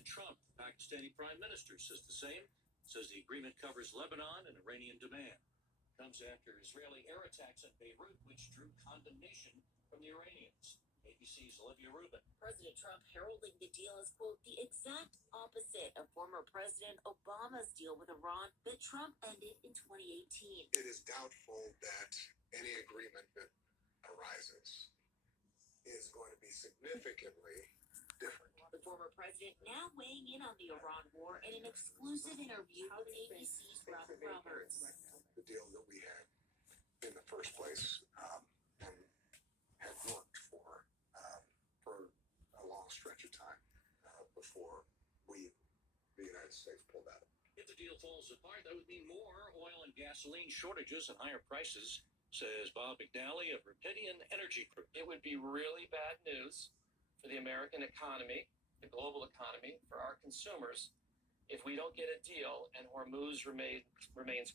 President Trump, Pakistani Prime Minister, says the same. Says the agreement covers Lebanon and Iranian demand. Comes after Israeli air attacks on Beirut, which drew condemnation from the Iranians. ABC's Olivia Rubin. President Trump heralding the deal as, quote, the exact opposite of former President Obama's deal with Iran that Trump ended in 2018. It is doubtful that any agreement that arises is going to be significantly different. The former president now weighing in on the Iran war in an exclusive interview with ABC's Ralph Roberts. The deal that we had in the first place and had worked for a long stretch of time before the United States, pulled out. If the deal falls apart, that would mean more oil and gasoline shortages and higher prices, says Bob McNally of Rapidian Energy Group. It would be really bad news for the American economy, the global economy, for our consumers, if we don't get a deal and Hormuz remains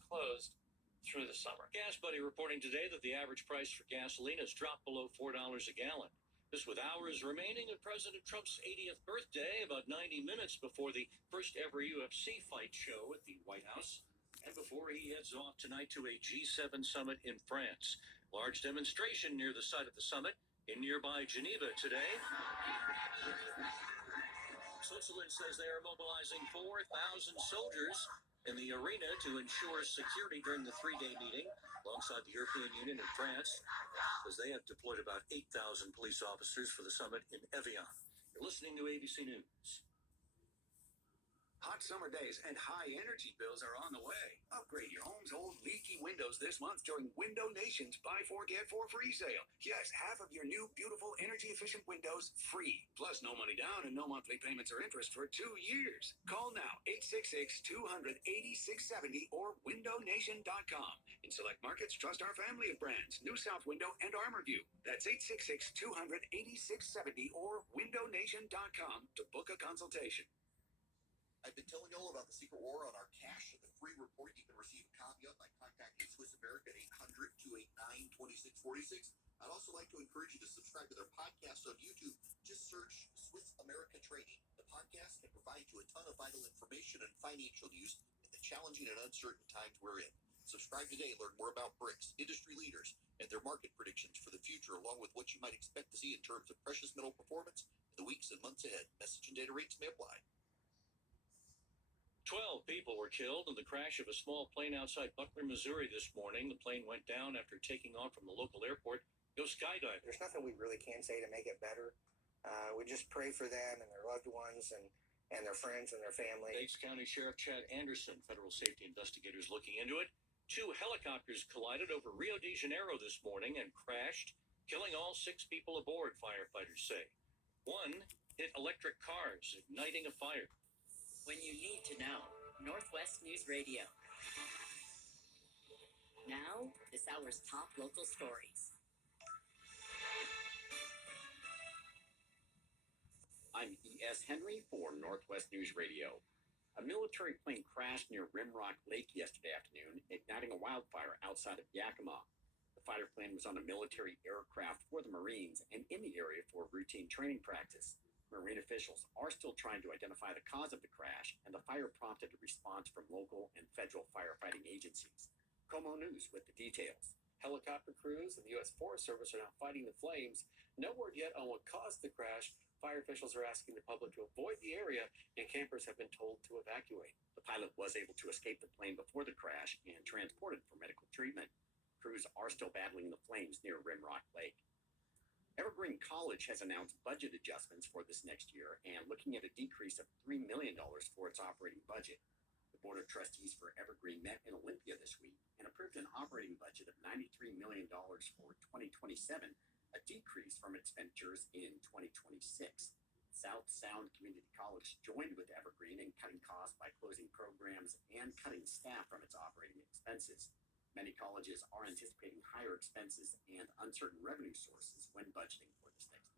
closed through the summer. Gas Buddy reporting today that the average price for gasoline has dropped below $4 a gallon. This with hours remaining of President Trump's 80th birthday, about 90 minutes before the first ever UFC fight show at the White House, and before he heads off tonight to a G7 summit in France. Large demonstration near the site of the summit in nearby Geneva today. Switzerland says they are mobilizing 4,000 soldiers in the arena to ensure security during the three-day meeting, alongside the European Union and France, as they have deployed about 8,000 police officers for the summit in Evian. You're listening to ABC News. Hot summer days and high energy bills are on the way. Upgrade your home's old leaky windows this month during Window Nation's Buy 4 Get 4 free sale. Yes, half of your new beautiful energy efficient windows free. Plus no money down and no monthly payments or interest for 2 years. Call now 866-200-8670 or windownation.com. In select markets, trust our family of brands, New South Window and ArmorView. That's 866-200-8670 or windownation.com to book a consultation. I've been telling you all about the secret war on our cash. The free report you can receive a copy of by contacting Swiss America at 800-289-2646. I'd also like to encourage you to subscribe to their podcast on YouTube. Just search Swiss America Trading. The podcast can provide you a ton of vital information and financial news in the challenging and uncertain times we're in. Subscribe today. Learn more about BRICS, industry leaders, and their market predictions for the future, along with what you might expect to see in terms of precious metal performance in the weeks and months ahead. Message and data rates may apply. 12 people were killed in the crash of a small plane outside Butler, Missouri this morning. The plane went down after taking off from the local airport to go skydiving. There's nothing we really can say to make it better. We just pray for them and their loved ones and their friends and their family. Bates County Sheriff Chad Anderson, federal safety investigators looking into it. 2 helicopters collided over Rio de Janeiro this morning and crashed, killing all 6 people aboard, firefighters say. One hit electric cars, igniting a fire. When you need to know, Northwest News Radio. Now, this hour's top local stories. I'm E.S. Henry for Northwest News Radio. A military plane crashed near Rimrock Lake yesterday afternoon, igniting a wildfire outside of Yakima. The fighter plane was on a military aircraft for the Marines and in the area for routine training practice. Marine officials are still trying to identify the cause of the crash, and the fire prompted a response from local and federal firefighting agencies. Como News with the details. Helicopter crews and the U.S. Forest Service are now fighting the flames. No word yet on what caused the crash. Fire officials are asking the public to avoid the area, and campers have been told to evacuate. The pilot was able to escape the plane before the crash and transported for medical treatment. Crews are still battling the flames near Rimrock Lake. Evergreen College has announced budget adjustments for this next year and looking at a decrease of $3 million for its operating budget. The Board of Trustees for Evergreen met in Olympia this week and approved an operating budget of $93 million for 2027, a decrease from expenditures in 2026. South Sound Community College joined with Evergreen in cutting costs by closing programs and cutting staff from its operating expenses. Many colleges are anticipating higher expenses and uncertain revenue sources when budgeting for